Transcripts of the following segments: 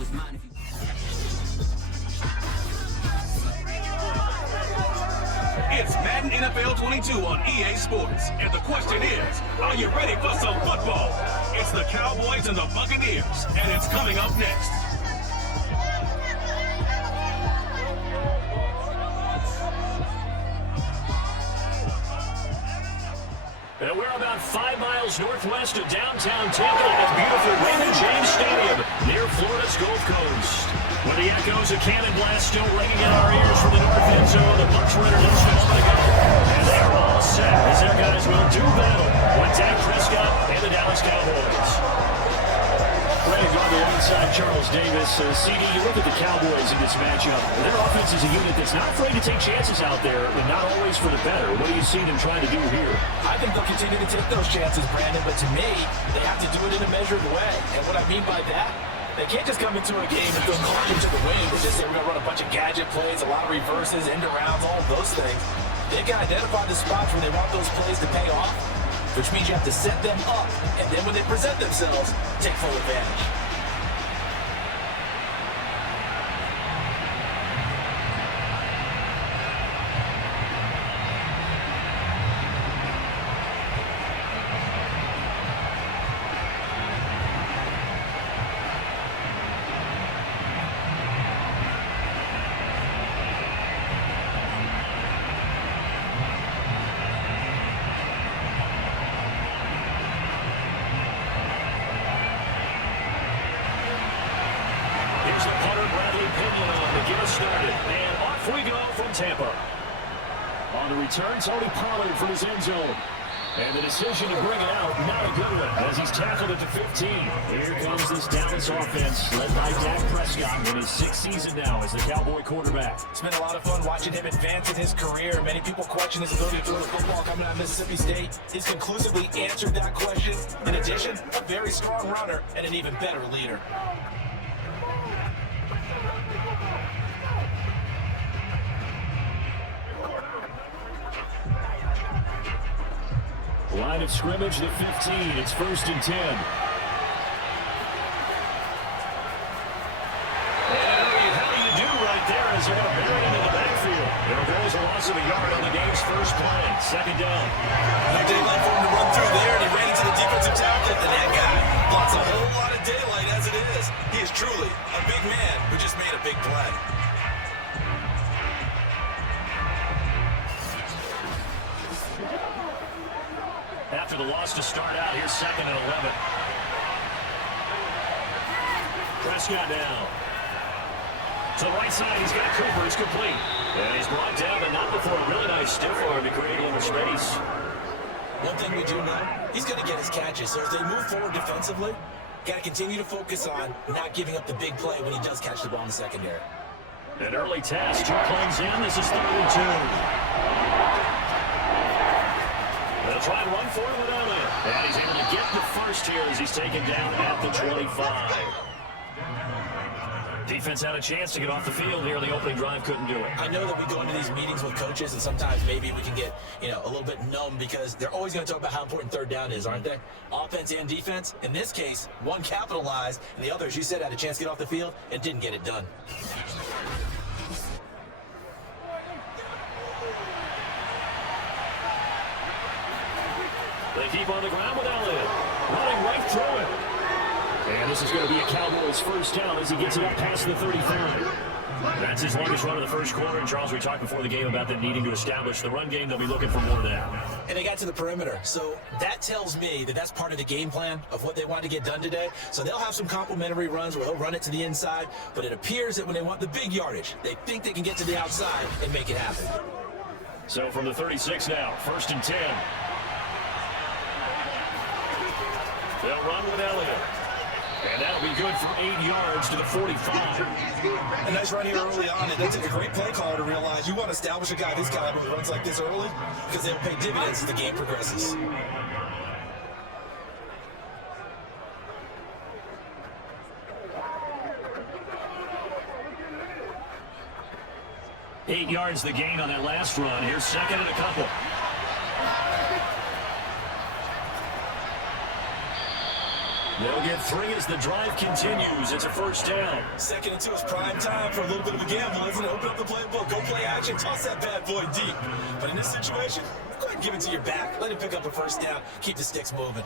was mine if you... It's Madden NFL 22 on EA Sports, and the question is, are you ready for some football? It's the Cowboys and the Buccaneers, and it's coming up next. And we're about 5 miles northwest of downtown Tampa at beautiful Raymond James Stadium near Florida's Gulf Coast. With the echoes of cannon blast still ringing in our ears from the north end zone, the Bucs were introduced a moment ago. And they're all set as their guys will do battle with Dak Prescott and the Dallas Cowboys. Playing on the outside, Charles Davis. CD, you look at the Cowboys in this matchup. Their offense is a unit that's not afraid to take chances out there, and not always for the better. What do you see them trying to do here? I think they'll continue to take those chances, Brandon, but to me, they have to do it in a measured way. And what I mean by that, they can't just come into a game and go calling to the wind and just say we're going to run a bunch of gadget plays, a lot of reverses, end arounds, all of those things. They can identify the spots where they want those plays to pay off, which means you have to set them up, and then when they present themselves, take full advantage. Tampa. On the return, Tony Pollard from his end zone. And the decision to bring it out, not a good one, as he's tackled at the 15. Here comes this Dallas offense, led by Dak Prescott in his 6th season now as the Cowboy quarterback. It's been a lot of fun watching him advance in his career. Many people question his ability to throw the football coming out of Mississippi State. He's conclusively answered that question. In addition, a very strong runner and an even better leader. Line of scrimmage, the 15. It's 1st and 10. How do you do right there as they're going to bury him in the backfield? There goes a loss of a yard on the game's first play. 2nd down. No daylight for him to run through there, and he ran into the defensive tackle, and that guy blocks a whole lot of daylight as it is. He is truly a big man who just made a big play. After the loss to start out, here's 2nd and 11. Prescott down. To the right side, he's got Cooper. He's complete. And he's brought down, but not before a really nice stiff arm to create a little space. One thing we do know, he's going to get his catches. So as they move forward defensively, got to continue to focus on not giving up the big play when he does catch the ball in the secondary. An early test. 2 plays in. This is 3rd and 2. They'll try and run for it without it. And he's able to get the first here as he's taken down at the 25. Defense had a chance to get off the field here. The opening drive couldn't do it. I know that we go into these meetings with coaches, and sometimes maybe we can get, a little bit numb because they're always going to talk about how important 3rd down is, aren't they? Offense and defense. In this case, one capitalized, and the other, as you said, had a chance to get off the field and didn't get it done. They keep on the ground with Elliott, running right through it. And this is going to be a Cowboys first down as he gets it up past the 33. That's his longest run of the first quarter. And Charles, we talked before the game about them needing to establish the run game. They'll be looking for more now. And they got to the perimeter. So that tells me that that's part of the game plan of what they want to get done today. So they'll have some complementary runs where they'll run it to the inside. But it appears that when they want the big yardage, they think they can get to the outside and make it happen. So from the 36 now, 1st and 10. They'll run with Elliott. And that'll be good for 8 yards to the 45. A nice run here early on, and that took a great play caller to realize you want to establish a guy this caliber who runs like this early because they'll pay dividends as the game progresses. Eight yards the gain on that last run. Here's 2nd and a couple. They'll get 3 as the drive continues. It's a first down. 2nd and 2 is prime time for a little bit of a gamble, isn't it? Open up the playbook, go play action, toss that bad boy deep. But in this situation, go ahead and give it to your back. Let him pick up a first down. Keep the sticks moving.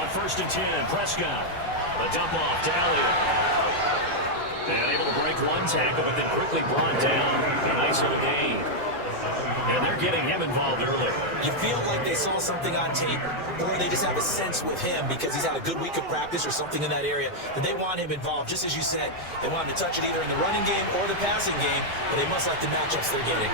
On 1st and 10, Prescott. A dump off to Elliott. And able to break one tackle, but then quickly brought down. A nice little gain. And they're getting him involved early. You feel like they saw something on tape, or they just have a sense with him because he's had a good week of practice or something in that area that they want him involved. Just as you said, they want him to touch it either in the running game or the passing game, but they must like the matchups they're getting.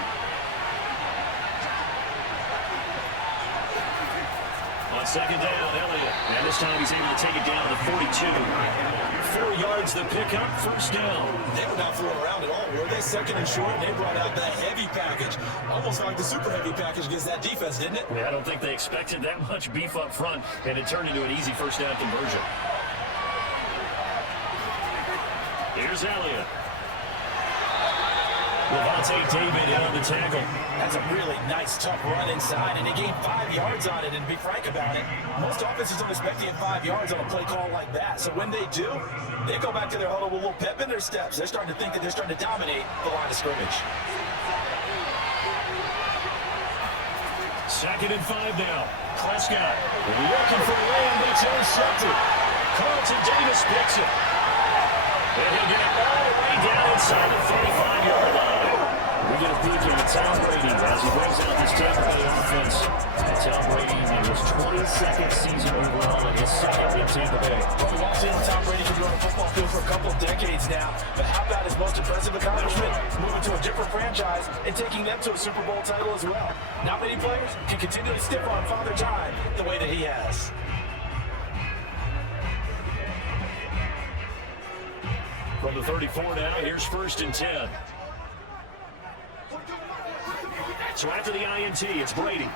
On 2nd down, Elliott. And this time he's able to take it down to 42. 4 yards the pickup, first down. They were not throwing around at all, were they? 2nd and short, and they brought out that heavy package. Almost like the super heavy package against that defense, didn't it? Yeah, I don't think they expected that much beef up front, and it turned into an easy first down conversion. Here's Elliott. Levante David in on the tackle. That's a really nice, tough run inside, and they gained 5 yards on it, and to be frank about it, most offenses don't expect to get 5 yards on a play call like that. So when they do, they go back to their huddle with a little pep in their steps. They're starting to think that they're starting to dominate the line of scrimmage. 2nd and 5 now. Prescott looking for a lane, but it's intercepted. Carlton Davis picks it. And he'll get it all the way down inside the 45-yard line. We get a peek at Tom Brady as he brings out this Tampa Bay offense. And Tom Brady in his 22nd season overall and his 2nd in Tampa Bay. Well, we've all seen Tom Brady be on a football field for a couple of decades now. But how about his most impressive accomplishment? Moving to a different franchise and taking them to a Super Bowl title as well. Not many players can continue to stiff on Father Time the way that he has. From the 34 now, here's 1st and 10. So after the INT, it's Brady.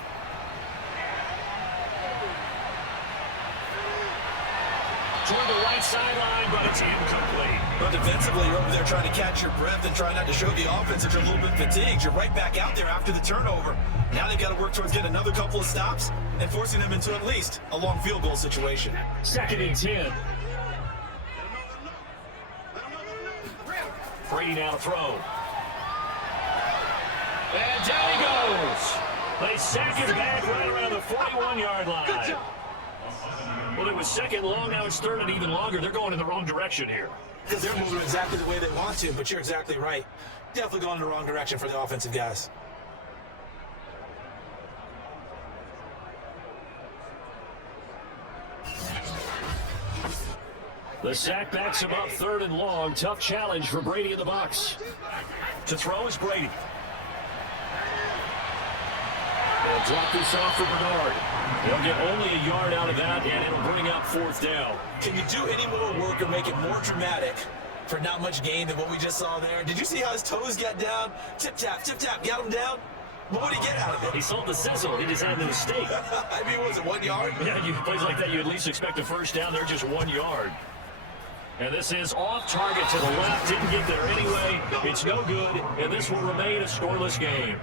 Toward the right sideline, but it's incomplete. But defensively, you're over there trying to catch your breath and try not to show the offense that you're a little bit fatigued. You're right back out there after the turnover. Now they've got to work towards getting another couple of stops and forcing them into at least a long field goal situation. 2nd and 10. Brady now to throw. And down he goes. They sack him back right around the 41-yard line. Well, it was 2nd long, now it's 3rd and even longer. They're going in the wrong direction here. Because they're moving exactly the way they want to, but you're exactly right. Definitely going in the wrong direction for the offensive guys. The sack backs him up 3rd and long. Tough challenge for Brady and the Bucs. To throw is Brady. They'll drop this off for Bernard. They'll get only a yard out of that, and it'll bring up 4th down. Can you do any more work or make it more dramatic for not much gain than what we just saw there? Did you see how his toes got down? Tip-tap, got him down. What would he get out of it? He saw the sizzle. He just had the mistake. I mean, was it 1 yard? Yeah, you plays like that, you at least expect a first down. They're just 1 yard. And this is off target to the left. Didn't get there anyway. It's no good, and this will remain a scoreless game.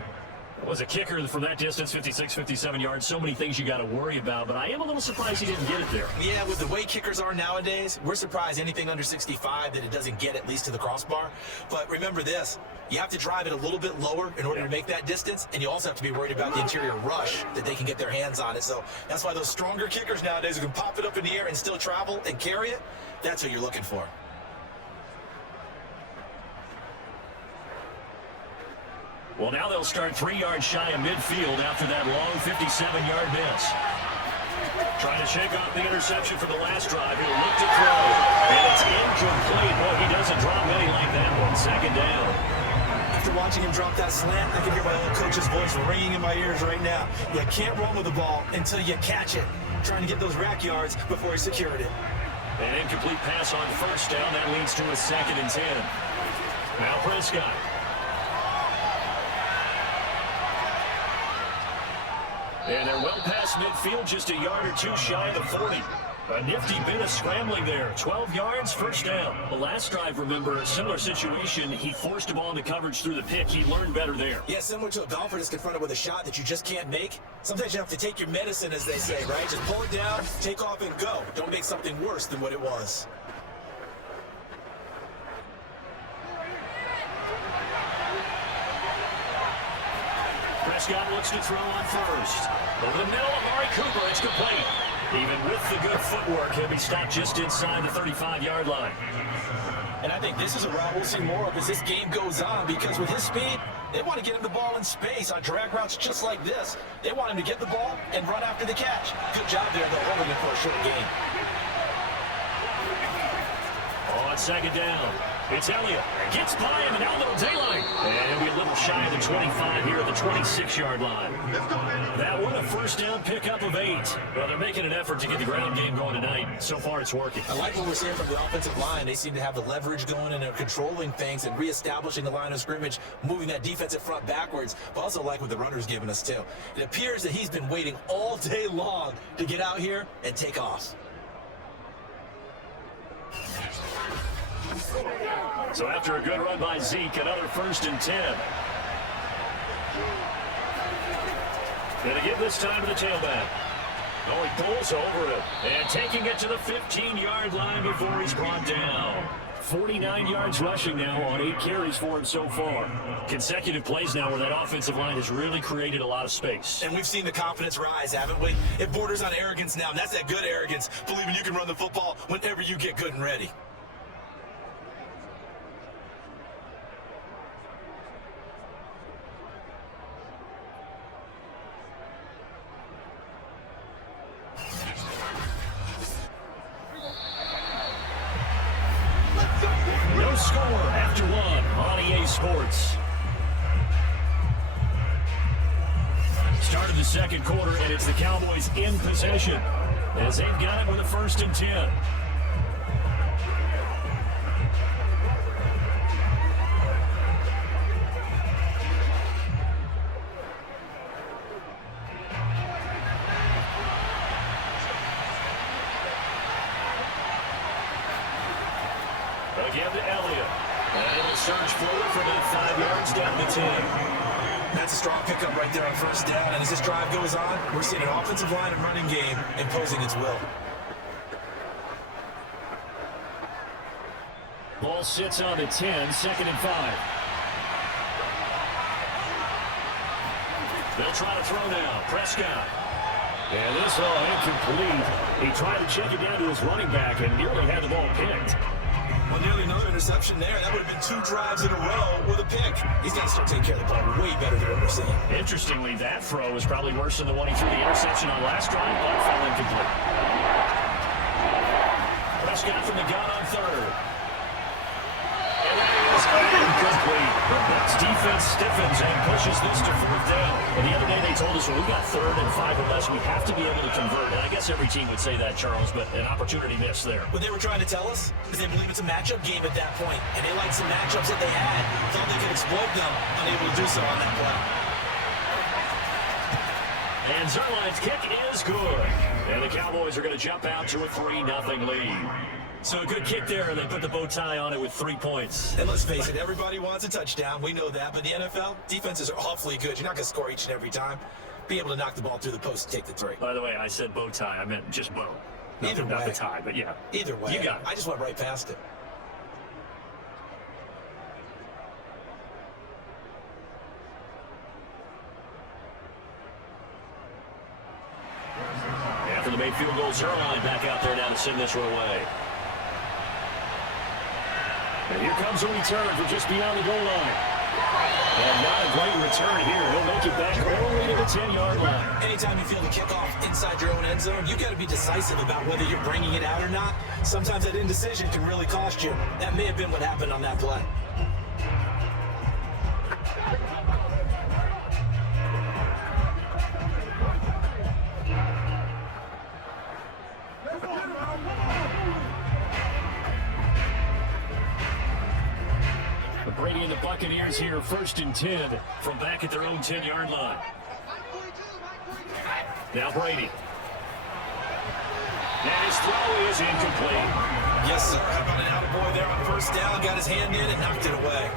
Was a kicker from that distance, 56, 57 yards. So many things you got to worry about, but I am a little surprised he didn't get it there. Yeah, with the way kickers are nowadays, we're surprised anything under 65 that it doesn't get at least to the crossbar. But remember this, you have to drive it a little bit lower in order to make that distance, and you also have to be worried about the interior rush that they can get their hands on it. So that's why those stronger kickers nowadays who can pop it up in the air and still travel and carry it, that's what you're looking for. Well, now they'll start 3 yards shy of midfield after that long 57-yard miss. Trying to shake off the interception for the last drive. He'll look to throw, and it's incomplete. Boy, he doesn't drop many like that one. 2nd down. After watching him drop that slant, I can hear my old coach's voice ringing in my ears right now. You can't run with the ball until you catch it. Trying to get those rack yards before he secured it. An incomplete pass on 1st down. That leads to a 2nd and 10. Now Prescott. And they're well past midfield, just a yard or two shy of the 40. A nifty bit of scrambling there. 12 yards, first down. The last drive, remember, a similar situation. He forced a ball into coverage through the pick. He learned better there. Yeah, similar to a golfer that's confronted with a shot that you just can't make. Sometimes you have to take your medicine, as they say, right? Just pull it down, take off, and go. Don't make something worse than what it was. Prescott looks to throw on first. Over the middle, Amari Cooper, it's complete. Even with the good footwork, he'll be stopped just inside the 35-yard line. And I think this is a route we'll see more of as this game goes on, because with his speed, they want to get him the ball in space on drag routes just like this. They want him to get the ball and run after the catch. Good job there, though, holding it for a short game. On second down, it's Elliott. Gets by him, and now a little daylight. And he'll be a little shy of the 25 here at the 26-yard line. That one, a first down pickup of 8. Well, they're making an effort to get the ground game going tonight. So far, it's working. I like what we're seeing from the offensive line. They seem to have the leverage going, and they're controlling things and reestablishing the line of scrimmage, moving that defensive front backwards. But also like what the runner's giving us, too. It appears that he's been waiting all day long to get out here and take off. So after a good run by Zeke, another 1st and 10. Gonna give this time to the tailback. Oh, he pulls over it. And taking it to the 15-yard line before he's brought down. 49 yards rushing now on 8 carries for him so far. Consecutive plays now where that offensive line has really created a lot of space. And we've seen the confidence rise, haven't we? It borders on arrogance now, and that's that good arrogance, believing you can run the football whenever you get good and ready. No score after 1 on EA Sports. Started the second quarter, and it's the Cowboys in possession as they've got it with a 1st and 10. Again to Elliott. And it'll surge forward for about 5 yards down to 10. That's a strong pickup right there on 1st down. And as this drive goes on, we're seeing an offensive line and running game imposing its will. Ball sits on the 10, 2nd and 5. They'll try to throw now. Prescott. And this all incomplete. He tried to check it down to his running back and nearly had the ball picked. Well, nearly another interception there. That would have been 2 drives in a row with a pick. He's got to start taking care of the ball way better than what we're seeing. Interestingly, that throw was probably worse than the one he threw the interception on last drive, but fell incomplete. Prescott from the gun on 3rd. And that is incomplete. That's defense stiffens and pushes this to 4th down. And the other day they told us when we got 3rd and 5 or less, we have to be able to convert. And I guess every team would say that, Charles, but an opportunity missed there. What they were trying to tell us is they believe it's a matchup game at that point, and they liked some matchups that they had, thought they could exploit them, unable to do so on that play. And Zerline's kick is good. And the Cowboys are going to jump out to a 3-0 lead. So a good kick there, and they put the bow tie on it with 3 points. And let's face it, everybody wants a touchdown. We know that, but the NFL, defenses are awfully good. You're not going to score each and every time. Be able to knock the ball through the post and take the 3. By the way, I said bow tie. I meant just bow. Either way. Not the tie, but yeah. Either way. You got it. I just went right past it. After the made field goal, Zerline back out there now to send this one away. And here comes a return from just beyond the goal line. And not a great return here. He'll make it back only to the 10-yard line. Anytime you feel the kickoff inside your own end zone, you've got to be decisive about whether you're bringing it out or not. Sometimes that indecision can really cost you. That may have been what happened on that play. Brady and the Buccaneers here, 1st and 10 from back at their own 10-yard line. Now Brady. And his throw is incomplete. Yes, sir. How about an attaboy there on first down? Got his hand in and knocked it away.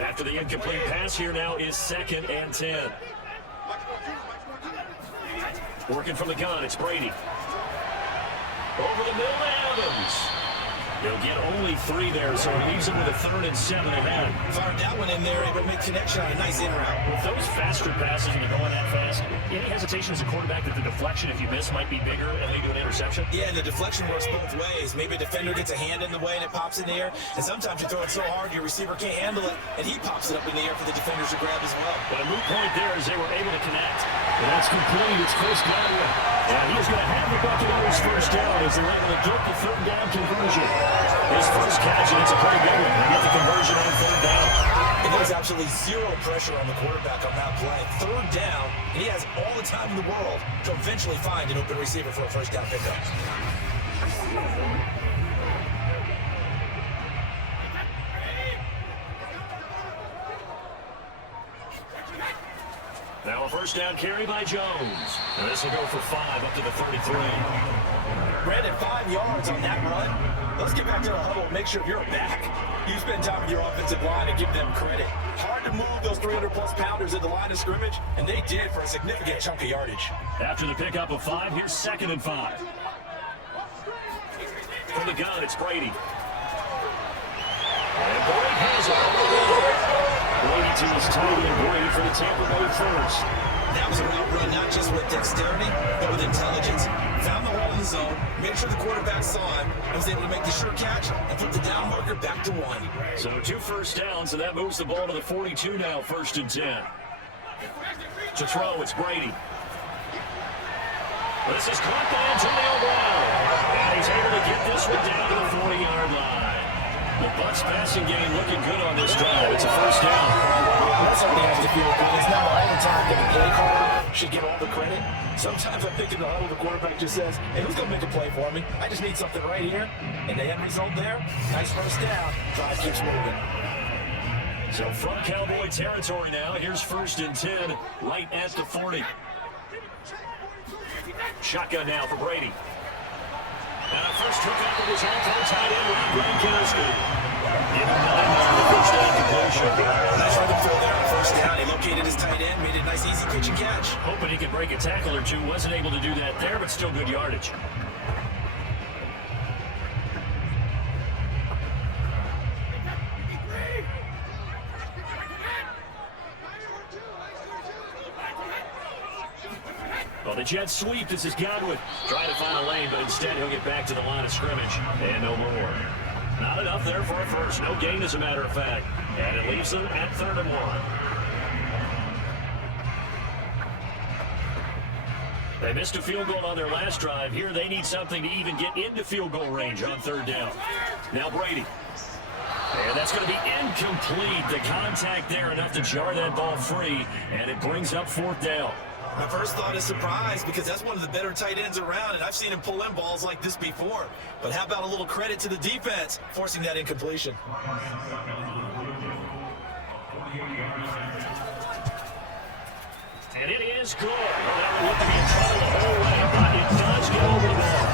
After the incomplete pass, here now is 2nd and 10. Working from the gun, it's Brady. Over the middle to Adams. They'll get only 3 there, so it leaves them with a 3rd and 7 ahead. Fired that one in there, able to make connection on a nice in route. With those faster passes, when you're going that fast, any hesitation as a quarterback that the deflection, if you miss, might be bigger and lead to an interception? Yeah, and the deflection works both ways. Maybe a defender gets a hand in the way and it pops in the air, and sometimes you throw it so hard your receiver can't handle it, and he pops it up in the air for the defenders to grab as well. But a moot point there as they were able to connect. And that's complete. It's Chris Godwin. And he's going to have the Buccaneers first down as they're able to get the 3rd down conversion. His first catch, and it's a pretty good one. They get the conversion on 3rd down. And there's absolutely zero pressure on the quarterback on that play. 3rd down, and he has all the time in the world to eventually find an open receiver for a first down pickup. Now a first down carry by Jones. And this will go for 5 up to the 33. Brandon, 5 yards on that run. Let's get back to the huddle and make sure you're back. You spend time with your offensive line and give them credit. Hard to move those 300-plus pounders at the line of scrimmage, and they did for a significant chunk of yardage. After the pickup of 5, here's 2nd and 5. From the gun, it's Brady. And Boyd has it. Brady to his tight end, Brady for the Tampa Bay first. That was a route run not just with dexterity, but with intelligence. Found the hole in the zone, made sure the quarterback saw him, and was able to make the sure catch and put the down marker back to 1. So 2 first downs, and that moves the ball to the 42 now, 1st and 10. To throw, it's Brady. This is caught by Antonio Brown. And he's able to get this one down to the 40-yard line. The Bucs passing game looking good on this drive. It's a first down. That's how they have to feel good. It's not all the time that the play caller should get all the credit. Sometimes I think in the huddle, the quarterback just says, hey, who's going to make a play for me? I just need something right here. And the end result there, nice first down. Drive keeps moving. So from Cowboy territory now, here's 1st and 10, right at the 40. Shotgun now for Brady. And a first hookup with his own tight end, Rob Gronkowski. Give him 9 on the first down completion. Nice run to throw there on first down. He located his tight end, made a nice easy pitch and catch. Hoping he could break a tackle or two. Wasn't able to do that there, but still good yardage. Well, the jet sweep. This is Godwin trying to find a lane, but instead he'll get back to the line of scrimmage. And no more. Not enough there for a first. No gain, as a matter of fact. And it leaves them at 3rd and 1. They missed a field goal on their last drive. Here they need something to even get into field goal range on 3rd down. Now Brady. And that's going to be incomplete. The contact there enough to jar that ball free. And it brings up 4th down. My first thought is surprise because that's one of the better tight ends around, and I've seen him pull in balls like this before. But how about a little credit to the defense forcing that incompletion? And it is good. Well, they were looking in trouble the whole way, but it does get over the ball.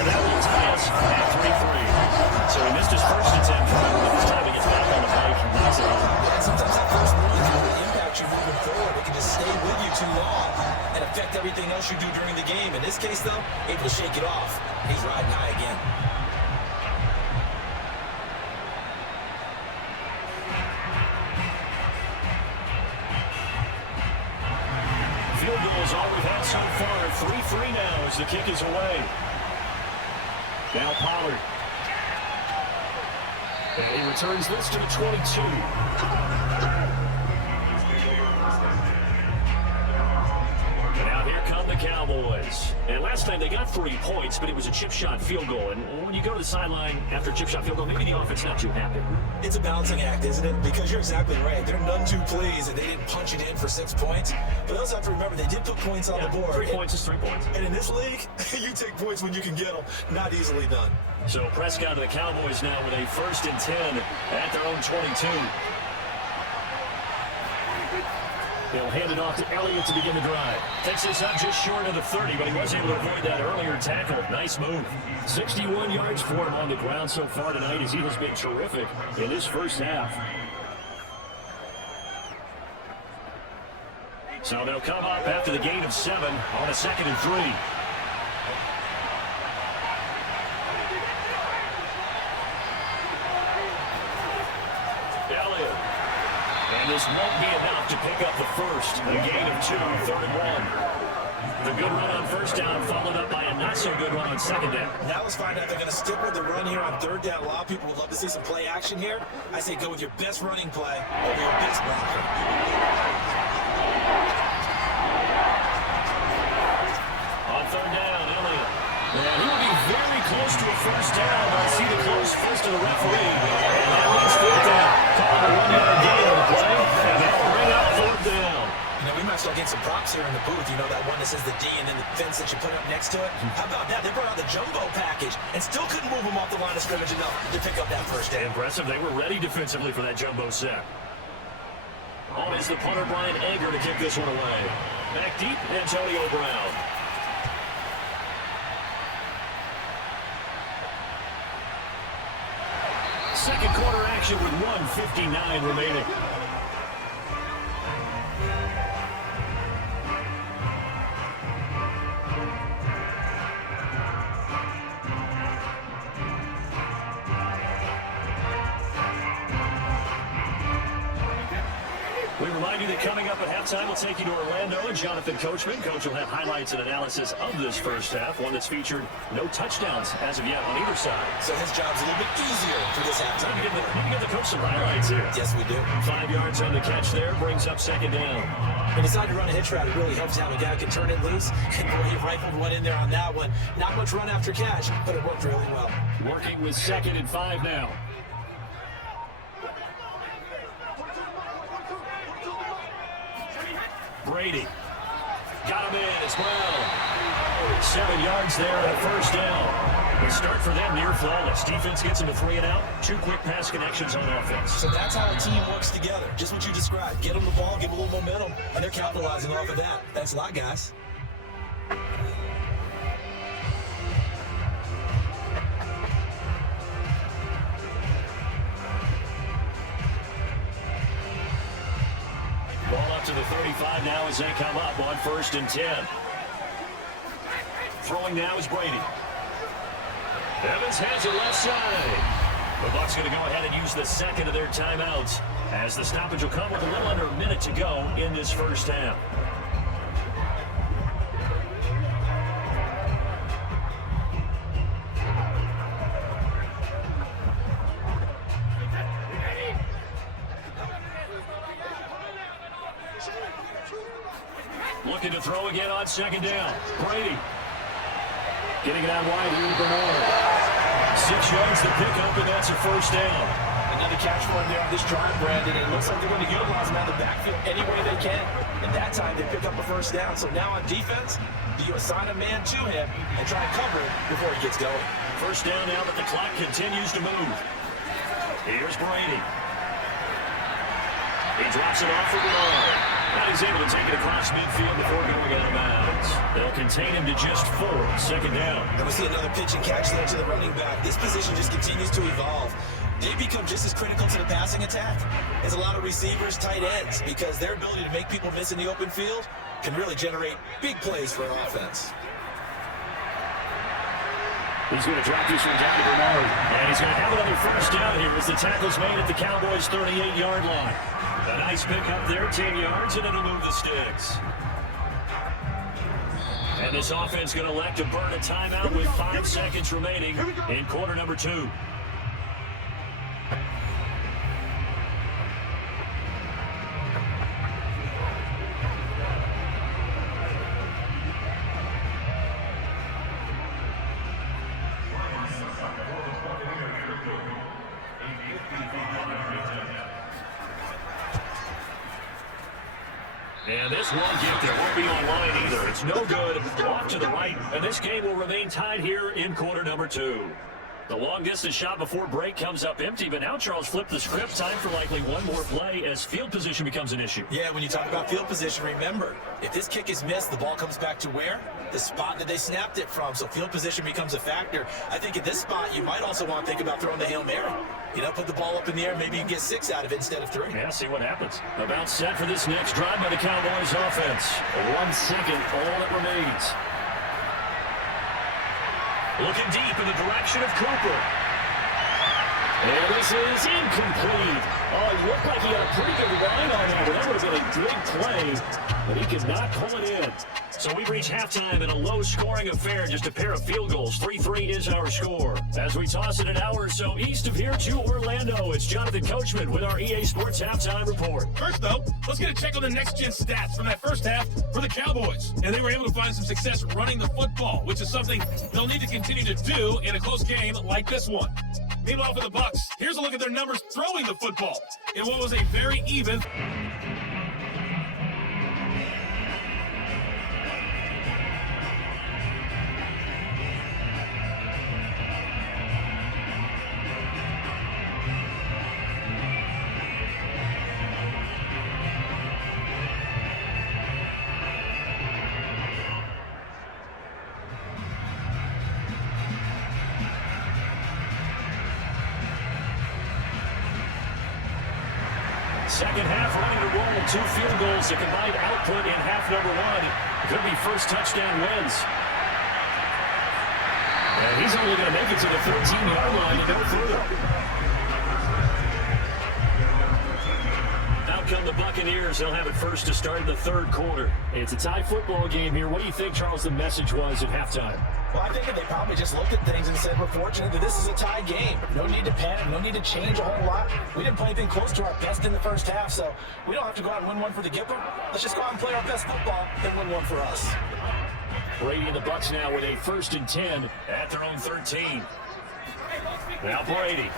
And that will tie us at 3-3. So he missed his first attempt, but this time he gets back on the bike and knocks it over. Yeah, sometimes that first one can really impact you moving forward. It can just stay with you too long and affect everything else you do during the game. In this case, though, able to shake it off. He's riding high again. Field goal is all we've had so far. 3-3 now as the kick is away. Now Pollard. And he returns this to the 22. And now here come the Cowboys. And last time they got 3 points, but it was a chip shot field goal. And when you go to the sideline after a chip shot field goal, maybe the offense not too happy. It's a balancing act, isn't it? Because you're exactly right. They're none too pleased and they didn't punch it in for 6 points. But also have to remember they did put points on the board. 3 points is 3 points. And in this league, you take points when you can get them. Not easily done. So Prescott to the Cowboys now with a 1st and 10 at their own 22. They'll hand it off to Elliott to begin the drive. Takes this up just short of the 30, but he was able to avoid that earlier tackle. Nice move. 61 yards for him on the ground so far tonight, as he has been terrific in this first half. So they'll come up after the gain of 7 on a 2nd and 3. Elliott. And this won't be enough to pick up the first. A gain of 2, 3rd and 1. The good run on first down followed up by a not-so-good run on second down. Now let's find out they're going to stick with the run here on 3rd down. A lot of people would love to see some play action here. I say go with your best running play over your best blocker. On 3rd down, Elliott. And he will be very close to a first down. I see the close first to the referee. And that means 4th down. Call a 1-yard gain on the play. And that'll bring up 4th down. You know, we might start getting some props here in the booth. You know that one that says the D and then the fence that you put up next to it? How about that? They brought out the jumbo package and still couldn't move them off the line of scrimmage enough to pick up that first down. Impressive. They were ready defensively for that jumbo set. On is the punter, Brian Anger, to kick this one away. Back deep, Antonio Brown. Second quarter action with 1:59 remaining. We remind you that coming up at halftime, we'll take you to Orlando and Jonathan Coachman. Coach will have highlights and analysis of this first half, one that's featured no touchdowns as of yet on either side. So his job's a little bit easier for this halftime. We can get the coach some highlights here. Yes, we do. 5 yards on the catch there, brings up second down. When you decide to run a hitch route, it really helps to have a guy who can turn it loose. And boy, he rifled one in there on that one. Not much run after catch, but it worked really well. Working with 2nd and 5 now. Brady. Got him in as well. 7 yards there and a first down. The start for them near flawless. Defense gets them to 3 and out. 2 quick pass connections on offense. So that's how a team works together. Just what you described. Get them the ball, give them a little momentum, and they're capitalizing off of that. Thanks a lot, guys. Ball up to the 35 now as they come up on 1st and 10. Throwing now is Brady. Evans has it left side. The Bucs going to go ahead and use the second of their timeouts as the stoppage will come with a little under a minute to go in this first half. Looking to throw again on second down. Brady. Getting it out wide to Bernard. 6 yards to pick up, and that's a first down. Another catch for him there on this drive, Brandon. It looks like they're going to utilize him out of the backfield any way they can. And that time they pick up a first down. So now on defense, do you assign a man to him and try and cover it before he gets going? First down now that the clock continues to move. Here's Brady. He drops it off for Bernard. Now he's able to take it across midfield before going out of bounds. They'll contain him to just 4. Second down. And we see another pitch and catch there to the running back. This position just continues to evolve. They become just as critical to the passing attack as a lot of receivers, tight ends, because their ability to make people miss in the open field can really generate big plays for an offense. He's going to drop this one down to Bernard. And he's going to have another first down here as the tackle's made at the Cowboys' 38-yard line. A nice pick up there, 10 yards, and it'll move the sticks. And this offense going to elect to burn a timeout with 5 seconds remaining in quarter number 2. And this won't get there. Won't be online either. It's no good. Off to the right. And this game will remain tied here in quarter number 2. The long-distance shot before break comes up empty, but now Charles flipped the script. Time for likely one more play as field position becomes an issue. Yeah, when you talk about field position, remember, if this kick is missed, the ball comes back to where? The spot that they snapped it from. So field position becomes a factor. I think at this spot, you might also want to think about throwing the Hail Mary. You know, put the ball up in the air. Maybe you can get 6 out of it instead of 3. Yeah, see what happens. About set for this next drive by the Cowboys offense. 1 second, all that remains. Looking deep in the direction of Cooper. And this is incomplete. Oh, it looked like he had a pretty good line on that, but that would have been a big play, but he could not pull it in. So we reach halftime in a low-scoring affair, just a pair of field goals. 3-3 is our score. As we toss it an hour or so east of here to Orlando, it's Jonathan Coachman with our EA Sports Halftime Report. First, though, let's get a check on the next-gen stats from that first half for the Cowboys. And they were able to find some success running the football, which is something they'll need to continue to do in a close game like this one. Meanwhile, for the Bucs, here's a look at their numbers throwing the football in what was a very even. Second half running to roll. 2 field goals, a combined output in half number 1. Could be first touchdown wins. And he's only going to make it to the 13-yard line to go through. Out come the Buccaneers. They'll have it first to start in the third quarter. It's a tie football game here. What do you think, Charles, the message was at halftime? Well, I think that they probably just looked at things and said, we're fortunate that this is a tie game. No need to panic, no need to change a whole lot. We didn't play anything close to our best in the first half, so we don't have to go out and win one for the Gipper. Let's just go out and play our best football and win one for us. Brady and the Bucs now with a 1st and 10 at their own 13. Now Brady.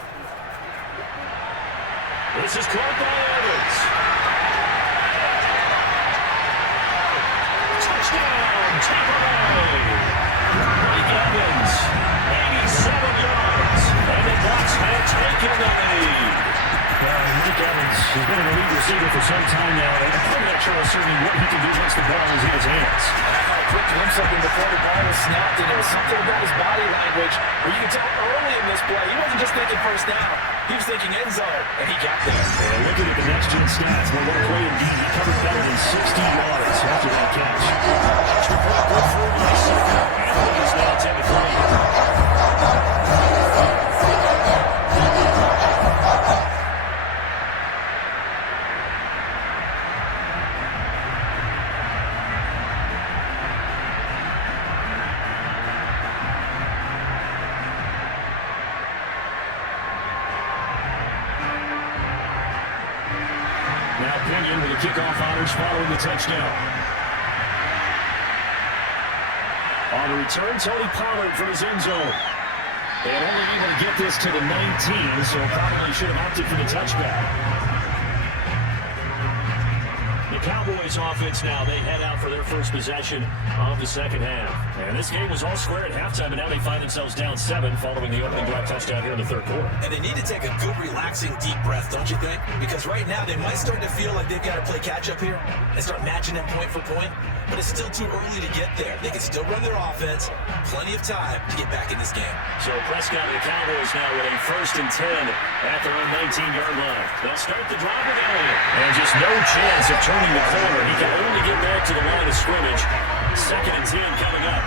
This is caught by Evans. Touchdown, Tampa Bay. Evans, 87 yards, and the Bucs have taken the lead. Mike Evans has been an elite receiver for some time now, and I'm not sure certainly what he can do once the ball is in his hands. I had a quick glimpse of him before the ball was snapped, and there was something about his body language where you can tell early in this play, he wasn't just thinking first down, he was thinking end zone, and he got there. And looking at the next-gen stats, well, what a play indeed. He covered better than 60 yards after that catch. Extra point good for him. And he's now 10-3. Now Pinion with the kickoff honors following the touchdown. On the return, Tony Pollard for his end zone. And only able to get this to the 19, so probably should have opted for the touchback. The Cowboys offense now, they head out for their first possession of the second half. And this game was all square at halftime, and now they find themselves down 7 following the opening drive touchdown here in the third quarter. And they need to take a good, relaxing, deep breath, don't you think? Because right now they might start to feel like they've got to play catch-up here and start matching them point for point. But it's still too early to get there. They can still run their offense. Plenty of time to get back in this game. So Prescott and the Cowboys now with a 1st and 10 at their own 19-yard line. They'll start the drive with Elliott. And just no chance of turning the corner. He can only get back to the line of scrimmage. 2nd and 10 coming up.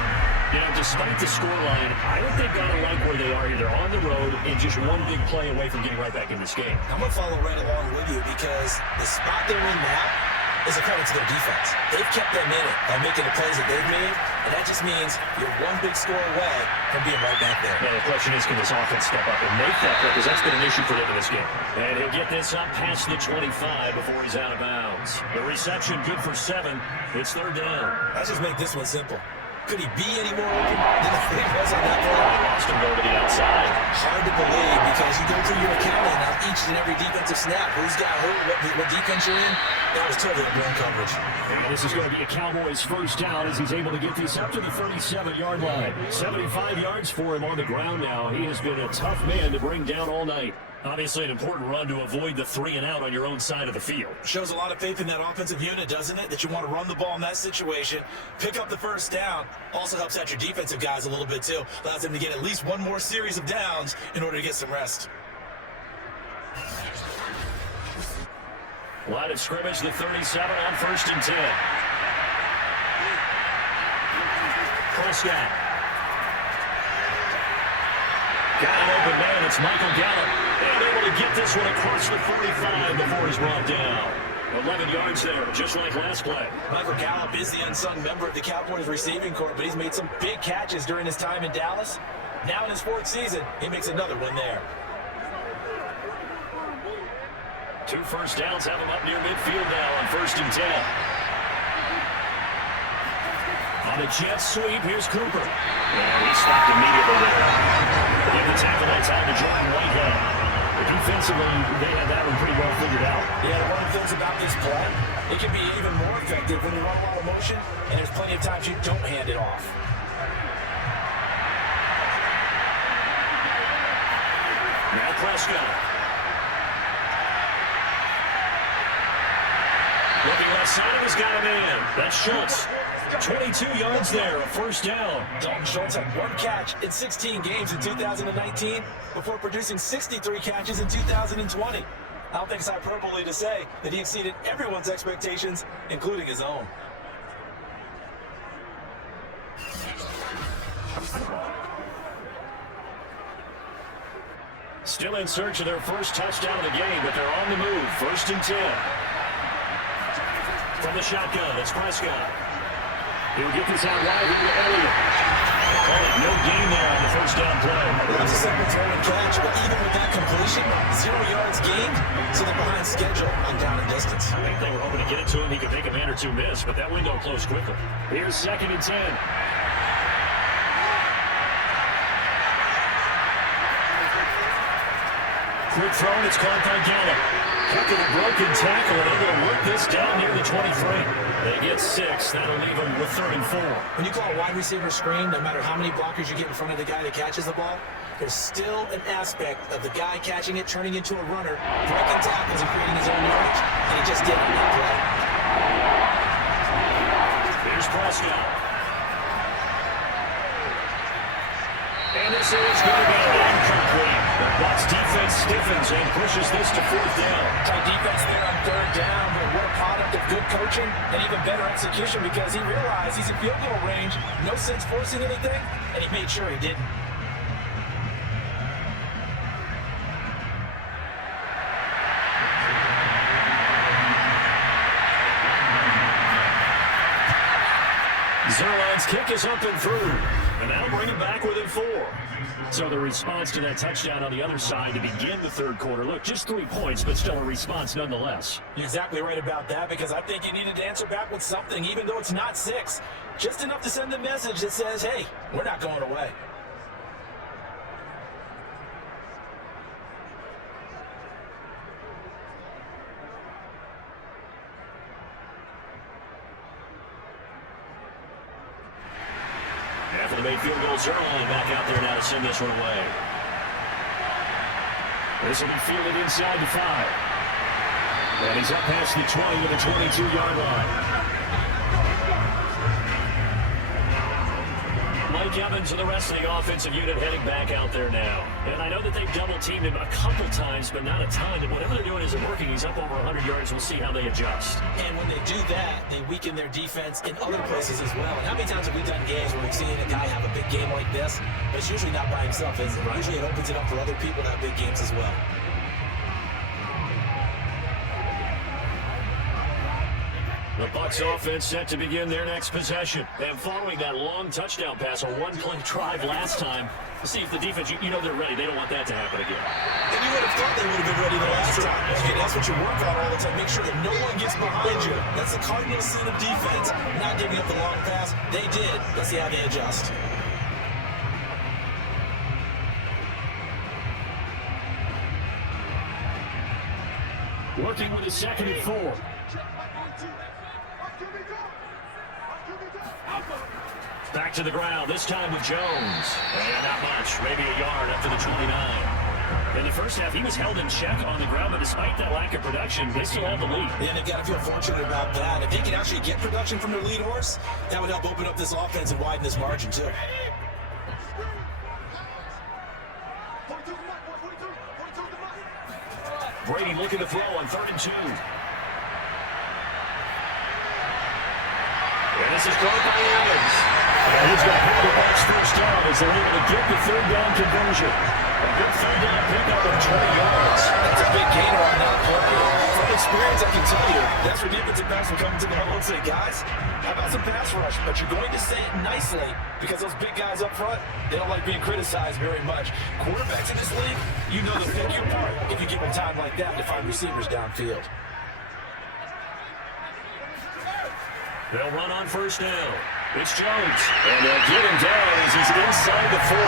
You know, despite the scoreline, I don't think they've got to like where they are here. They're on the road and just one big play away from getting right back in this game. I'm going to follow right along with you because the spot they're in now is a credit to their defense. They've kept them in it by making the plays that they've made, and that just means you're one big score away from being right back there. Now the question is, can this offense step up and make that play? Because that's been an issue for them in this game. And he'll get this up past the 25 before he's out of bounds. The reception good for 7. It's 3rd down. Let's just make this one simple. Could he be any more open than he was on that play? Lost him over to the outside. Hard to believe because you go through your accounting of each and every defensive snap. Who's got who? What defense you're in? That was totally blown coverage. And this is going to be a Cowboys first down as he's able to get this up to the 37-yard line. 75 yards for him on the ground now. He has been a tough man to bring down all night. Obviously an important run to avoid the 3-and-out on your own side of the field. Shows a lot of faith in that offensive unit, doesn't it? That you want to run the ball in that situation, pick up the first down. Also helps out your defensive guys a little bit too. Allows them to get at least one more series of downs in order to get some rest. Line of scrimmage, the 37 on 1st and 10. Prescott. Got an open man. It's Michael Gallup. And able to get this one across the 45 before he's brought down. 11 yards there, just like last play. Michael Gallup is the unsung member of the Cowboys receiving corps, but he's made some big catches during his time in Dallas. Now in his 4th season, he makes another one there. 2 first downs have him up near midfield now on 1st and 10. On the jet sweep, here's Cooper. And he stopped immediately there. Give the tackle that time to Jordan Whitehead. Defensively, they had that one pretty well figured out. Yeah, one of the things about this play, it can be even more effective when you run a lot of motion, and there's plenty of times you don't hand it off. Now Prescott. Looking left side, he's got a man. That's Schultz. 22 yards there, a first down. Dalton Schultz had 1 catch in 16 games in 2019 before producing 63 catches in 2020. I don't think it's hyperbole to say that he exceeded everyone's expectations, including his own. Still in search of their first touchdown of the game, but they're on the move. 1st and 10. From the shotgun, it's Prescott. He'll get this out wide into Elliott. No gain there on the first down play. It was a simple throw and catch, but even with that completion, 0 yards gained, so they're behind schedule on down and distance. I think they were hoping to get it to him. He could make a man or two miss, but that window closed quickly. Here's 2nd and 10. Quick throw, and it's caught by Gallup. After the broken tackle, and they're going to work this down near the 23. They get 6. That'll leave them with 3rd and 4. When you call a wide receiver screen, no matter how many blockers you get in front of the guy that catches the ball, there's still an aspect of the guy catching it, turning into a runner, breaking tackles and creating his own yardage. And he just did on that play. Here's Prescott. And this is going to be incomplete. Bucs defense stiffens and pushes this to 4th down. Tight defense there on 3rd down, but what a product of good coaching and even better execution because he realized he's in field goal range, no sense forcing anything, and he made sure he didn't. Zerline's kick is up and through, and that'll bring him back within 4. So the response to that touchdown on the other side to begin the 3rd quarter. Look, just 3 points, but still a response nonetheless. You're exactly right about that because I think you needed to answer back with something, even though it's not 6. Just enough to send the message that says, hey, we're not going away. After the made field goal, Zerline back out there now to send this one away. This will be fielded inside the 5. And he's up past the 20 to the 22-yard line. Mike Evans and the rest of the offensive unit heading back out there now. And I know that they've double-teamed him a couple times, but not a ton. And whatever they're doing isn't working. He's up over 100 yards. We'll see how they adjust. And when they do that, they weaken their defense in other places as well. And how many times have we done games where we've seen a guy have a big game like this, but it's usually not by himself, is it? Usually it opens it up for other people to have big games as well. The Bucs offense set to begin their next possession. And following that long touchdown pass, a one-play drive last time, See if the defense, you know they're ready. They don't want that to happen again. And you would have thought they would have been ready the last time. Okay, that's what you work on all the time. Make sure that no one gets behind you. That's the cardinal sin of defense. Not giving up the long pass. They did. Let's see how they adjust. Working with a 2nd and 4. Back to the ground, this time with Jones. And not much, maybe a yard up to the 29. In the first half, he was held in check on the ground, but despite that lack of production, they still have the lead. Yeah, they've got to feel fortunate about that. If they can actually get production from their lead horse, that would help open up this offense and widen this margin, too. Brady looking to throw on 3rd and 2. And this is caught by Evans. And he's got the Bucs first down as they're able to get the 3rd down conversion. A good 3rd down pickup of 20 yards. That's a big gainer on that play. From experience, I can tell you, that's where defensive backs will come into the huddle and say, guys, how about some pass rush? But you're going to say it nicely because those big guys up front, they don't like being criticized very much. Quarterbacks in this league, you know they'll pick you apart if you give them time like that to find receivers downfield. They'll run on 1st down. It's Jones. And they'll get him down as he's inside the 40.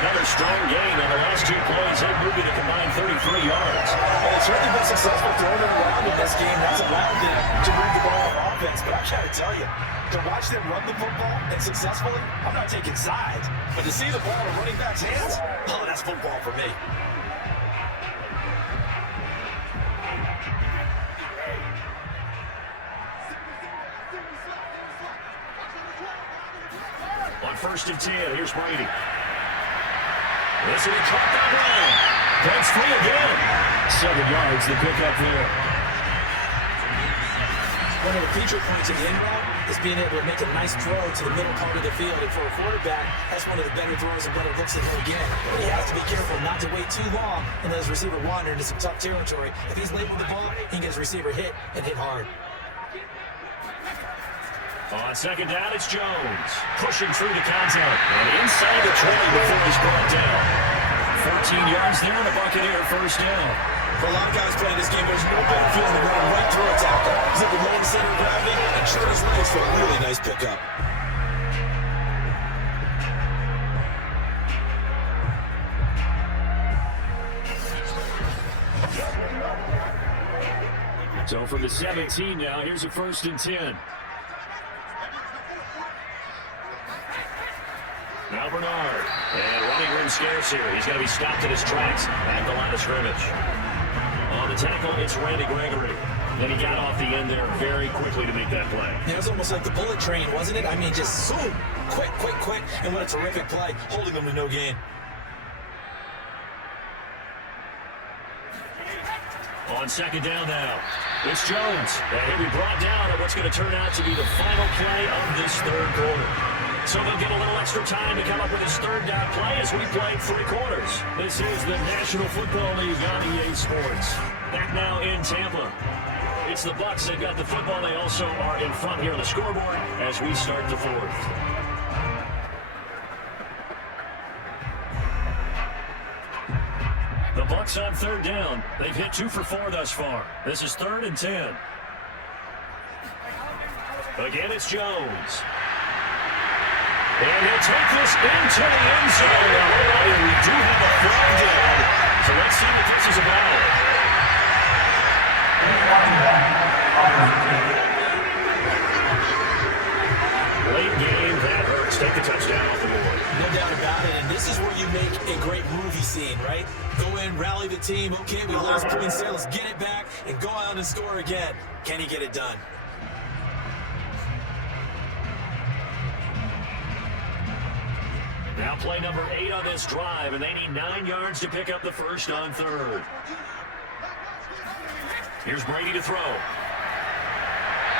Another strong gain on the last 2 plays. He'll move it to combined 33 yards. And it's certainly been successful throwing it around in this game. That's allowed them to bring the ball off offense. But I gotta tell you, to watch them run the football and successfully, I'm not taking sides. But to see the ball in a running back's hands, oh, that's football for me. On 1st and 10, here's Brady. This will be caught by Brown. That's free again. 7 yards to pick up there. One of the feature points of the end route is being able to make a nice throw to the middle part of the field. And for a quarterback, that's one of the better throws and better looks that he'll get. But he has to be careful not to wait too long and let his receiver wander into some tough territory. If he's labeled the ball, he can get his receiver hit and hit hard. On 2nd down, it's Jones. Pushing through the contact. And inside the 20 before he's brought down. 14 yards there on the Buccaneer 1st down. For a lot of guys playing this game, there's no better feeling than running right through a tackle. He's at the low center of gravity and short his legs for a really nice pickup. So from the 17 now, here's a 1st and 10. Now Bernard. And running room scarce here. He's going to be stopped in his tracks at the line of scrimmage. On the tackle, it's Randy Gregory. And he got off the end there very quickly to make that play. It was almost like the bullet train, wasn't it? I mean, just zoom, quick, quick, quick. And what a terrific play, holding them to no gain. On 2nd down now, it's Jones. And he'll be brought down at what's going to turn out to be the final play of this 3rd quarter. So they'll get a little extra time to come up with his 3rd down play as we play 3 quarters. This is the National Football League on EA Sports. Back now in Tampa. It's the Bucs. They've got the football. They also are in front here on the scoreboard as we start the 4th. The Bucs on 3rd down. They've hit 2 for 4 thus far. This is 3rd and 10. Again, it's Jones. And he'll take this into the end zone. And we do have a flag down. So let's see what this is about. Late game, that hurts. Take the touchdown off the board. No doubt about it. And this is where you make a great movie scene, right? Go in, rally the team. Okay, we lost points there. Let's get it back and go out and score again. Can he get it done? Now play number 8 on this drive, and they need 9 yards to pick up the 1st on 3rd. Here's Brady to throw.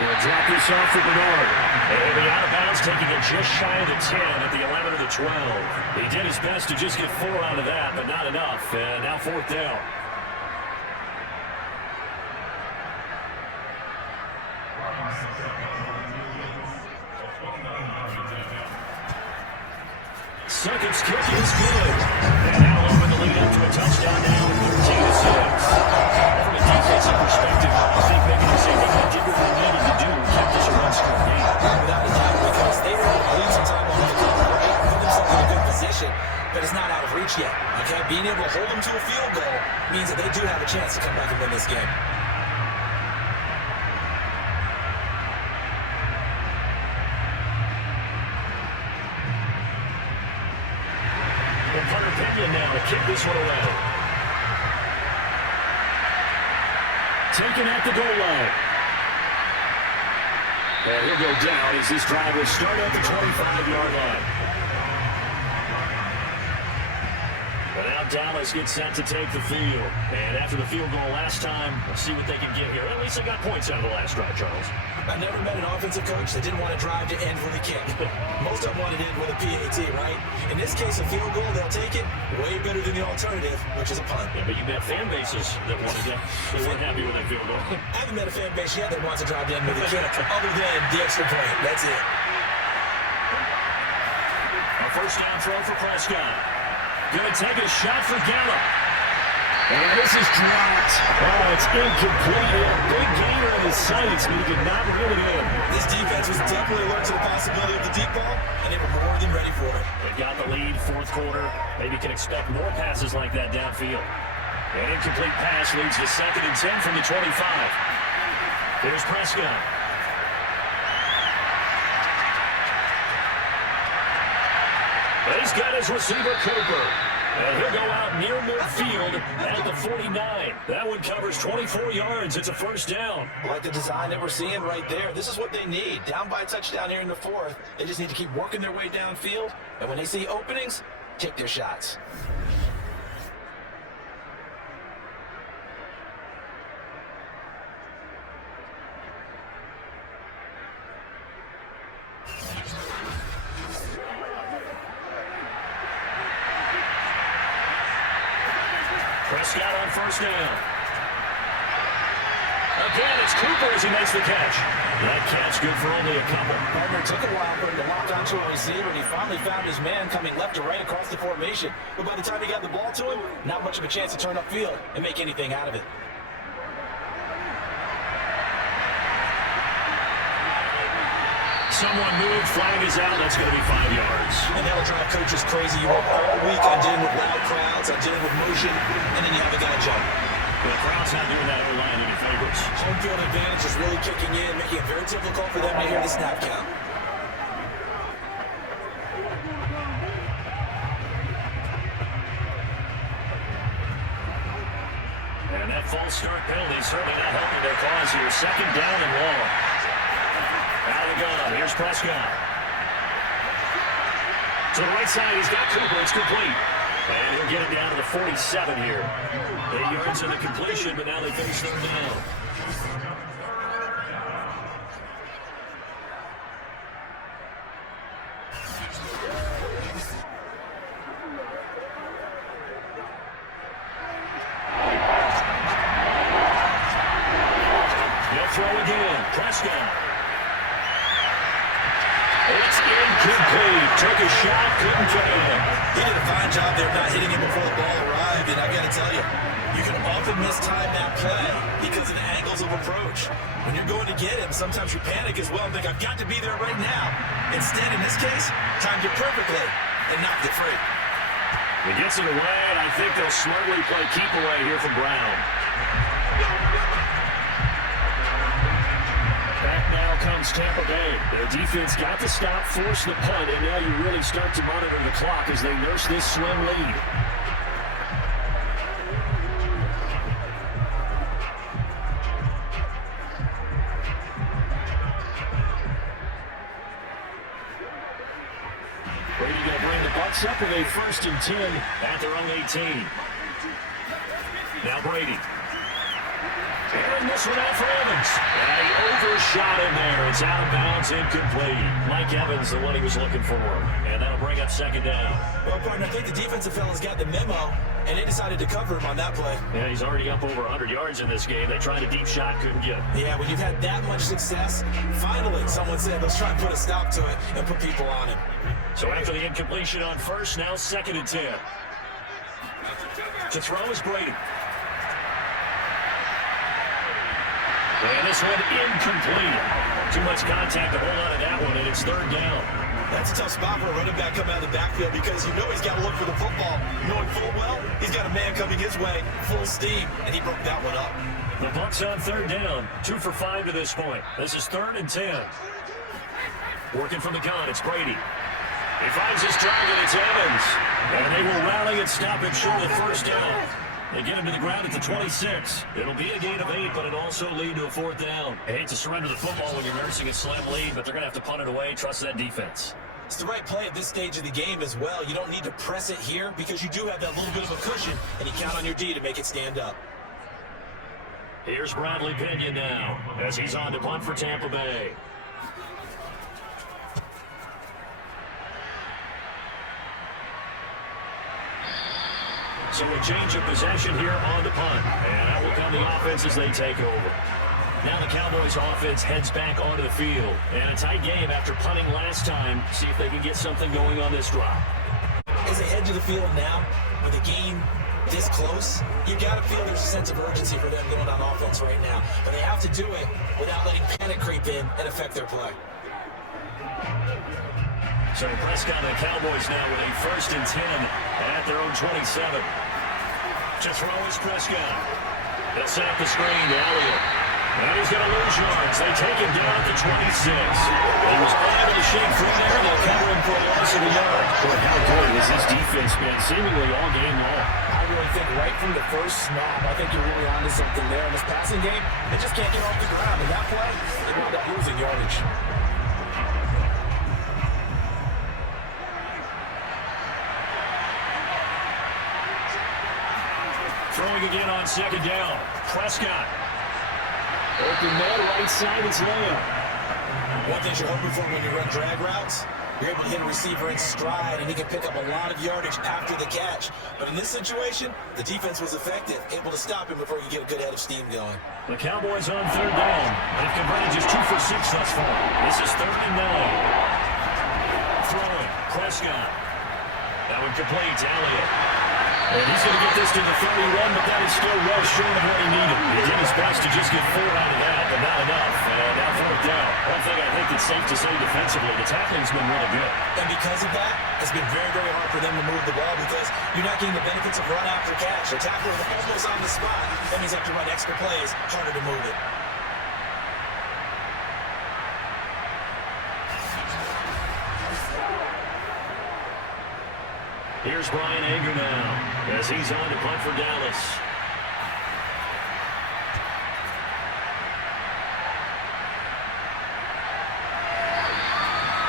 He'll drop this off for Bernard. And he'll be out of bounds, taking it just shy of the 10 at the 11 or the 12. He did his best to just get 4 out of that, but not enough. And now 4th down. Second's kick is good. And now open the lead up to a touchdown now, 13-6. From a defensive perspective, I think maybe they say they did what they needed to do to keep this a run-score game. Without a doubt, because they were able to lead some time on the clock, right? Put themselves in a good position, but it's not out of reach yet. Okay, being able to hold them to a field goal means that they do have a chance to come back and win this game. Punter Pinion now to kick this one away. Taken at the goal line. And he'll go down as this drive will start at the 25-yard line. But now Dallas gets set to take the field. And after the field goal last time, let's see what they can get here. At least they got points out of the last drive, Charles. I've never met an offensive coach that didn't want to drive to end with a kick. Most of them want to end with a PAT, right? In this case, a field goal, they'll take it. Way better than the alternative, which is a punt. Yeah, but you met fan bases that wanted that. They weren't happy with that field goal. I haven't met a fan base yet that wants to drive to end with a kick, other than the extra point. That's it. A first down throw for Prescott. Gonna take a shot for Gallup. And this is dropped. Oh, it's incomplete. Big gainer in his sights, but he did not reel it in. This defense was definitely alert to the possibility of the deep ball, and they were more than ready for it. They got the lead, fourth quarter. Maybe can expect more passes like that downfield. An incomplete pass leads to 2nd and 10 from the 25. Here's Prescott. He's got his receiver, Cooper. And he'll go out near midfield at the 49. That one covers 24 yards. It's a first down. Like the design that we're seeing right there. This is what they need. Down by a touchdown here in the 4th. They just need to keep working their way downfield. And when they see openings, take their shots. Prescott on first down. Again, it's Cooper as he makes the catch. That catch good for only a couple. Gardner took a while for him to lock onto a receiver, and he finally found his man coming left to right across the formation. But by the time he got the ball to him, not much of a chance to turn upfield and make anything out of it. Someone moved, flag is out, that's going to be 5 yards. And that'll drive coaches crazy. You work all week on dealing with loud crowds, on dealing with motion, and then you have a guy jump. The crowd's not doing that O-line any favors. Home field advantage is really kicking in, making it very difficult for them to hear the snap count. And that false start penalty certainly not helping their cause here. 2nd down and long. Out of the gun, here's Prescott. To the right side, he's got Cooper, it's complete. And he'll get him down to the 47 here. 8 yards in the completion, but now they finish 3rd down. He'll throw again, Prescott. It's incomplete. Took a shot, couldn't get it. He did a fine job there not hitting him before the ball arrived, and I got to tell you, you can often mistime that play because of the angles of approach. When you're going to get him, sometimes you panic as well and think, I've got to be there right now. Instead, in this case, timed it perfectly and knocked it free. He gets it away, and I think they'll smartly play keep away here from Brown. Back now comes Tampa Bay. Their defense got the stop, forced the punt, and now you really start to monitor the clock as they nurse this slim lead. Brady going to bring the Bucs up with a 1st and 10 at their own 18. Now Brady. Airing this one out for Evans. And he overshot him there. It's out of bounds, incomplete. Mike Evans, the one he was looking for. And that'll bring up second down. Well, partner, I think the defensive fellas got the memo, and they decided to cover him on that play. Yeah, he's already up over 100 yards in this game. They tried a deep shot, couldn't get him. Yeah, when you've had that much success, finally someone said, let's try and put a stop to it and put people on him. So after the incompletion on first, now 2nd and 10. To throw is Brady. And this one incomplete. Too much contact to hold on to that one, and it's 3rd down. That's a tough spot for a running back coming out of the backfield because you know he's got to look for the football. Knowing full well, he's got a man coming his way, full steam, and he broke that one up. The Bucs on 3rd down, 2 for 5 to this point. This is 3rd and 10. Working from the gun, it's Brady. He finds his target, it's Evans. And they will rally and stop it short of 1st down. They get him to the ground at the 26. It'll be a gain of 8, but it'll also lead to a 4th down. I hate to surrender the football when you're nursing a slim lead, but they're going to have to punt it away. Trust that defense. It's the right play at this stage of the game as well. You don't need to press it here because you do have that little bit of a cushion, and you count on your D to make it stand up. Here's Bradley Pinion now as he's on to punt for Tampa Bay. So a change of possession here on the punt. And out will come the offense as they take over. Now the Cowboys offense heads back onto the field. And a tight game after punting last time. See if they can get something going on this drive. As they head to the field now, with a game this close, you got to feel there's a sense of urgency for them going on offense right now. But they have to do it without letting panic creep in and affect their play. So Prescott and the Cowboys now with a 1st and 10 at their own 27. To throw is Prescott. They'll set up the screen to Elliott. And he's going to lose yards. They take him down at the 26. He was able to shake from there. They'll cover him for a loss of a yard. Boy, how good has this defense been seemingly all game long? I really think right from the first snap, I think you're really onto something there. In this passing game, they just can't get off the ground. In that play, they wound up losing yardage. Throwing again on 2nd down. Prescott. Open man, right side, it's layup. One thing you're hoping for when you run drag routes, you're able to hit a receiver in stride, and he can pick up a lot of yardage after the catch. But in this situation, the defense was effective, able to stop him before you get a good head of steam going. The Cowboys on 3rd down. They've converted just 2 for 6 thus far. This is 3rd and 9. Throwing. Prescott. That one complete to Elliott. And he's going to get this to the 31, but that is still well short of what he needed. He did his best to just get 4 out of that, but not enough. And now 4th down. One thing I think it's safe to say defensively, the tackling's been really good. And because of that, it's been very, very hard for them to move the ball because you're not getting the benefits of run after catch. They're tackling almost on the spot. That means they have to run extra plays, harder to move it. Here's Brian Anger now as he's on to punt for Dallas.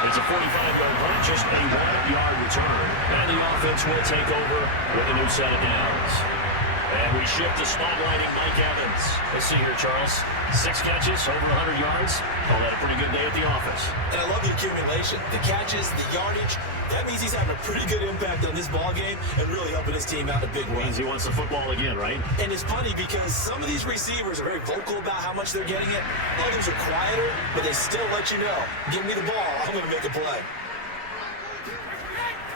It's a 45-yard punt, just a 1-yard return. And the offense will take over with a new set of downs. And we shift to spotlighting Mike Evans. Let's see here, Charles. 6 catches, over 100 yards. Call that a pretty good day at the office. And I love the accumulation. The catches, the yardage. That means he's having a pretty good impact on this ball game and really helping his team out in a big way. Means he wants the football again, right? And it's funny because some of these receivers are very vocal about how much they're getting it. Others are quieter, but they still let you know, give me the ball, I'm going to make a play.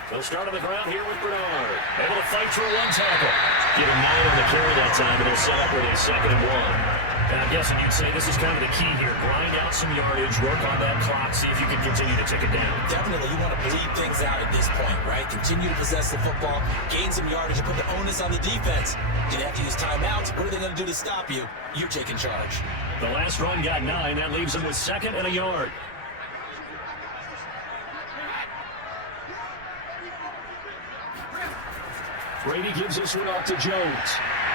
They'll start on the ground here with Bernard. Able to fight through 1 tackle. Get a 9 on the carry that time, and they'll set up with a 2nd and 1. And I'm guessing you'd say this is kind of the key here. Grind out some yardage, work on that clock, see if you can continue to tick it down. Definitely, you want to bleed things out at this point, right? Continue to possess the football, gain some yardage, and put the onus on the defense. You have to use timeouts. What are they going to do to stop you? You're taking charge. The last run got 9. That leaves them with 2nd and a yard. Brady gives this one off to Jones.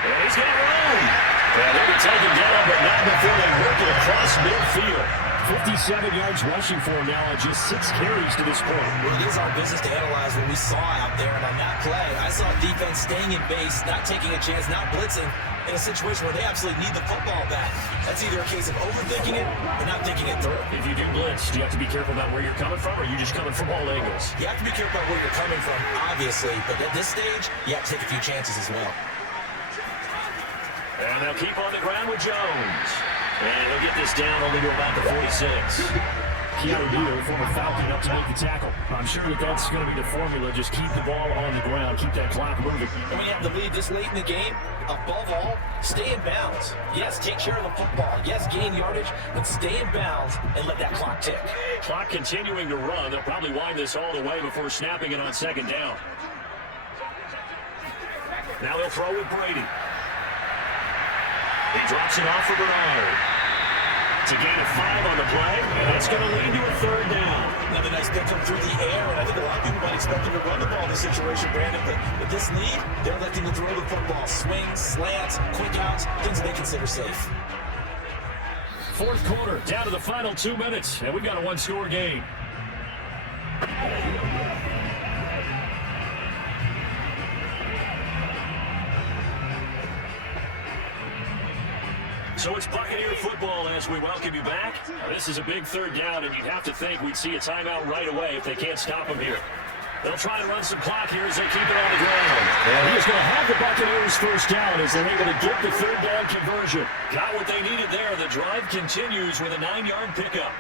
And he's got room. And they can take him down, but not before they work it across midfield. 57 yards rushing for him now on just 6 carries to this point. Well, it is our business to analyze what we saw out there, and on that play, I saw defense staying in base, not taking a chance, not blitzing, in a situation where they absolutely need the football back. That's either a case of overthinking it or not thinking it through. If you do blitz, do you have to be careful about where you're coming from, or are you just coming from all angles? You have to be careful about where you're coming from, obviously, but at this stage, you have to take a few chances as well. And they'll keep on the ground with Jones. And he'll get this down only to about the 46. Keanu, former Falcon, up to make the tackle. I'm sure that's going to be the formula. Just keep the ball on the ground. Keep that clock moving. And when you have the lead this late in the game, above all, stay in bounds. Yes, take care of the football. Yes, gain yardage, but stay in bounds and let that clock tick. Clock continuing to run. They'll probably wind this all the way before snapping it on second down. Now they'll throw with Brady. He drops it off for Bernard. To gain a 5 on the play, and that's going to lead to a third down. Another nice pickup through the air, and I think a lot of people might expect him to run the ball in this situation, Brandon, but with this lead, they're electing to throw the football. Swings, slants, quick outs, things that they consider safe. Fourth quarter, down to the final 2 minutes, and we've got a one-score game. So it's Buccaneer football as we welcome you back. This is a big third down, and you'd have to think we'd see a timeout right away if they can't stop them here. They'll try and run some clock here as they keep it on the ground. And he's going to have the Buccaneers first down as they're able to get the third down conversion. Got what they needed there. The drive continues with a 9-yard pickup.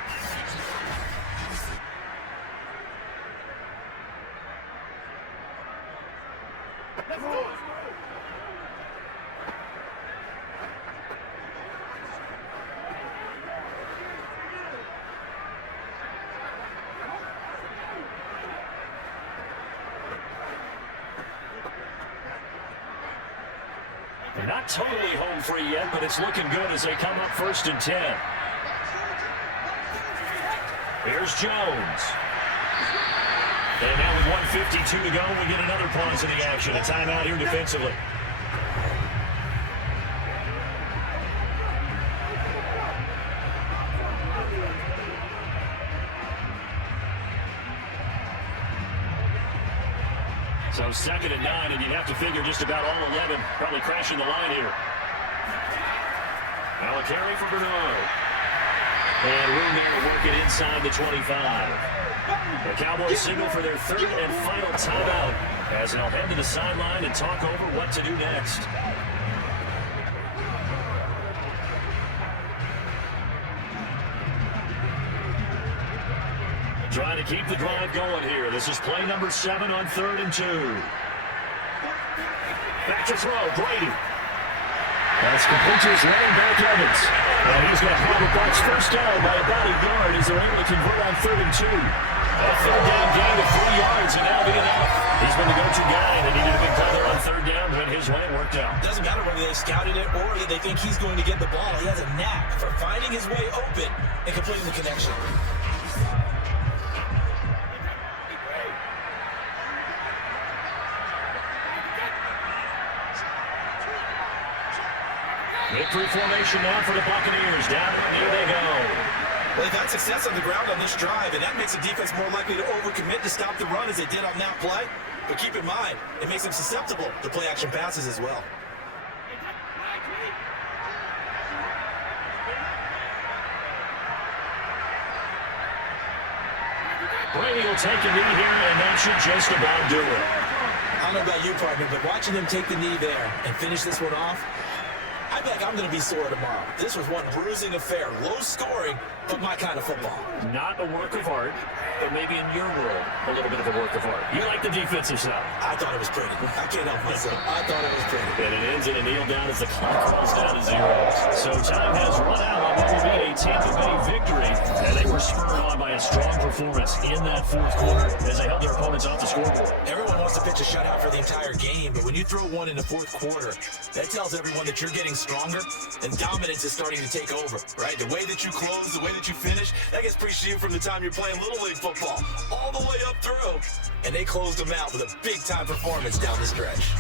They're not totally home free yet, but it's looking good as they come up 1st and 10. Here's Jones. And now with 1:52 to go, we get another pause in the action. A timeout here defensively. So 2nd and 9, and you'd have to figure just about all 11 probably crashing the line here. Now a carry for Bernard. And room there to work it inside the 25. The Cowboys signal for their 3rd and final timeout as they'll head to the sideline and talk over what to do next. Trying to keep the drive going here. This is play number 7 on 3rd and 2. Back to throw, Brady. That's complete to his running back, Evans. And he's going to have the Bucs first down by about a yard as they're able to convert on 3rd and 2. A third down gain of 3 yards, and that'll be enough. He's been the go-to guy that needed a big play there on 3rd down when his way worked out. Doesn't matter whether they scouted it or they think he's going to get the ball. He has a knack for finding his way open and completing the connection. Victory formation now for the Buccaneers. Down and here they go. Well, they've had success on the ground on this drive, and that makes the defense more likely to overcommit to stop the run as they did on that play. But keep in mind, it makes them susceptible to play-action passes as well. Brady will take a knee here, and that should just about do it. I don't know about you, partner, but watching him take the knee there and finish this one off, I feel like I'm going to be sore tomorrow. This was one bruising affair, low scoring, but my kind of football. Not a work of art, but maybe in your world, a little bit of a work of art. You like the defensive side. I thought it was pretty. I can't help myself. I thought it was pretty. And it ends in a kneel down as the clock falls down to 0. So time has run out on what will be a Tampa Bay victory. And they were spurred on by a strong performance in that 4th quarter as they held their opponents off the scoreboard. Everyone wants to pitch a shutout for the entire game, but when you throw one in the 4th quarter, that tells everyone that you're getting stronger and dominance is starting to take over, right? The way that you close, the way that you finish, that gets preached to you from the time you're playing Little League football all the way up through. And they closed them out with a big-time performance down the stretch.